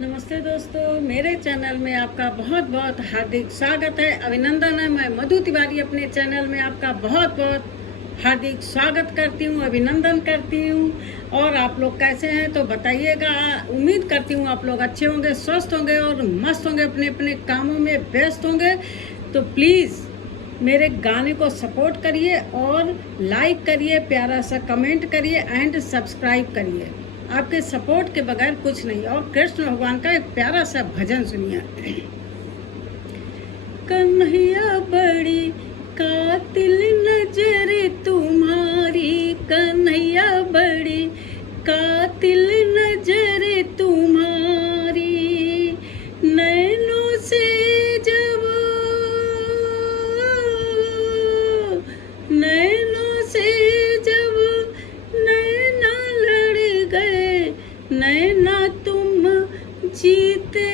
नमस्ते दोस्तों, मेरे चैनल में आपका बहुत बहुत हार्दिक स्वागत है, अभिनंदन है। मैं मधु तिवारी अपने चैनल में आपका बहुत बहुत हार्दिक स्वागत करती हूँ, अभिनंदन करती हूँ। और आप लोग कैसे हैं तो बताइएगा। उम्मीद करती हूँ आप लोग अच्छे होंगे, स्वस्थ होंगे और मस्त होंगे, अपने अपने कामों में व्यस्त होंगे। तो प्लीज़ मेरे गाने को सपोर्ट करिए और लाइक करिए, प्यारा सा कमेंट करिए एंड सब्सक्राइब करिए। आपके सपोर्ट के बगैर कुछ नहीं। और कृष्ण भगवान का एक प्यारा सा भजन सुनिए। कन्हैया बड़ी कातिल नजर तुम्हारी, कन्हैया बड़ी कातिल नजर तुम्हारी, नैनों से जब नैनों से जब नैना लड़ गए, नैना तुम जीते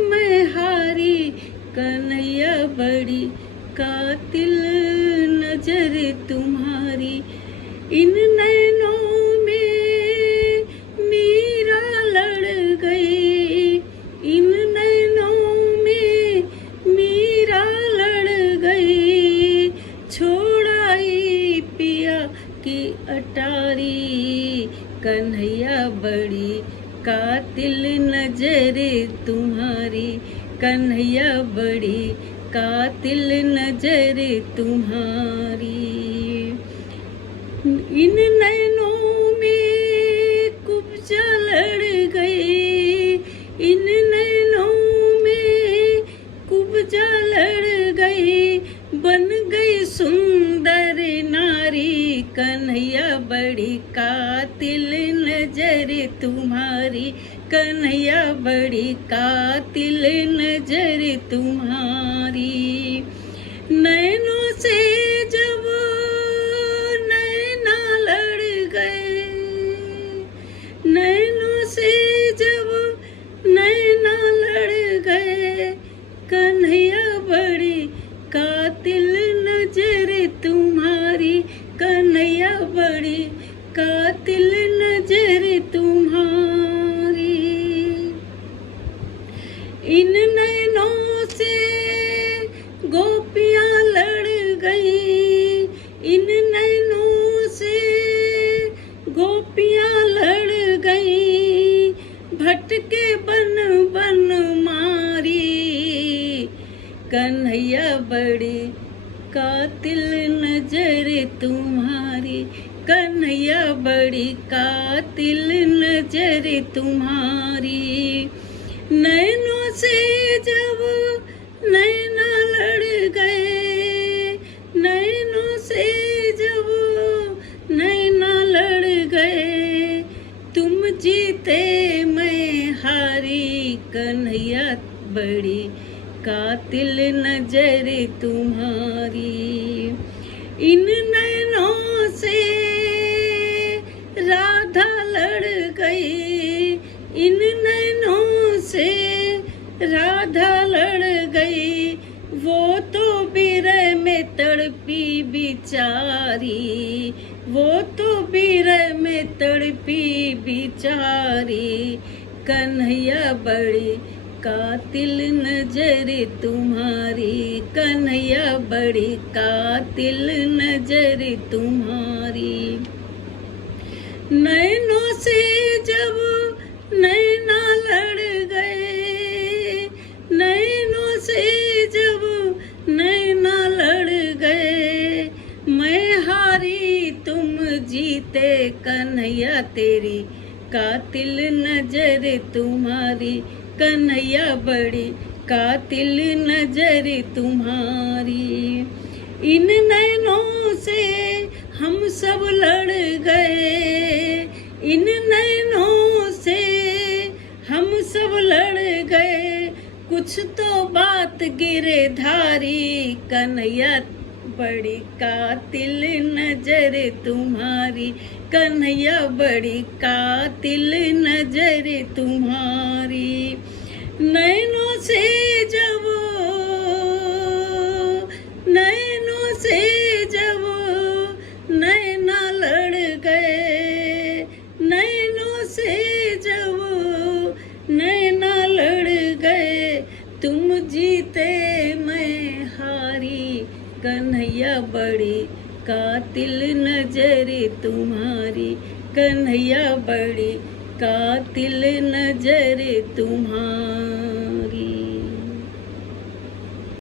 मैं हारी, कन्हैया बड़ी कातिल नजर तुम्हारी। इन नैनों में मीरा लड़ गई, इन नैनों में मीरा लड़ गई, छोड़ाई पिया की अटारी, कन्हैया बड़ी कातिल नजर तुम्हारी, कन्हैया बड़ी कातिल नजर तुम्हारी। इन नैनों में कुब्जा लड़ गई, इन नैनों में कुब्जा लड़ गई, बन गई सुंदर नारी, कन्हैया बड़ी कातिल नजर तुम्हारी, कन्हैया बड़ी कातिल नजर तुम्हारी। नैनों से जब नैना लड़ गए, नैनों से जब नैना लड़ गए, कन्हैया बड़ी कातिल नजर तुम्हारी, कन्हैया बड़ी कातिल नजर तुम्हारी। इन नैनों से गोपियां लड़ गई, इन नैनों से गोपियां लड़ गई, भटके बन बन मारी, कन्हैया बड़ी कातिल नजर तुम्हारी, कन्हैया बड़ी कातिल नजर तुम्हारी। नैनों से जब नैना लड़ गए, नैनों से जब नैना लड़ गए, तुम जीते मैं हारी, कन्हैया बड़ी कातिल नजर तुम्हारी। इन नैनों से राधा लड़ गई, इन नैनों से राधा लड़ गई, वो तो बीरह में तड़पी बिचारी, वो तो बीरह में तड़पी बिचारी, कन्हैया बड़ी कातिल नजर तुम्हारी, कन्हैया बड़ी कातिल नजर तुम्हारी। नैनों से जब नैना लड़ गए, नैनों से जब नैना लड़ गए, मैं हारी तुम जीते, कन्हैया तेरी कातिल नजर तुम्हारी, कन्हैया बड़ी कातिल नजर तुम्हारी। इन नैनों से हम सब लड़ गए, इन नैनों से हम सब लड़ गए, कुछ तो बात गिरे धारी, कन्हैया बड़ी कातिल नजर तुम्हारी, कन्हैया बड़ी कातिल नजर तुम्हारी। नैनों से जब नैनों से जब नैना लड़ गए, नैनों से जब नैना तुम जीते मैं हारी, कन्हैया बड़ी कातिल नजर तुम्हारी, कन्हैया बड़ी कातिल नजर तुम्हारी।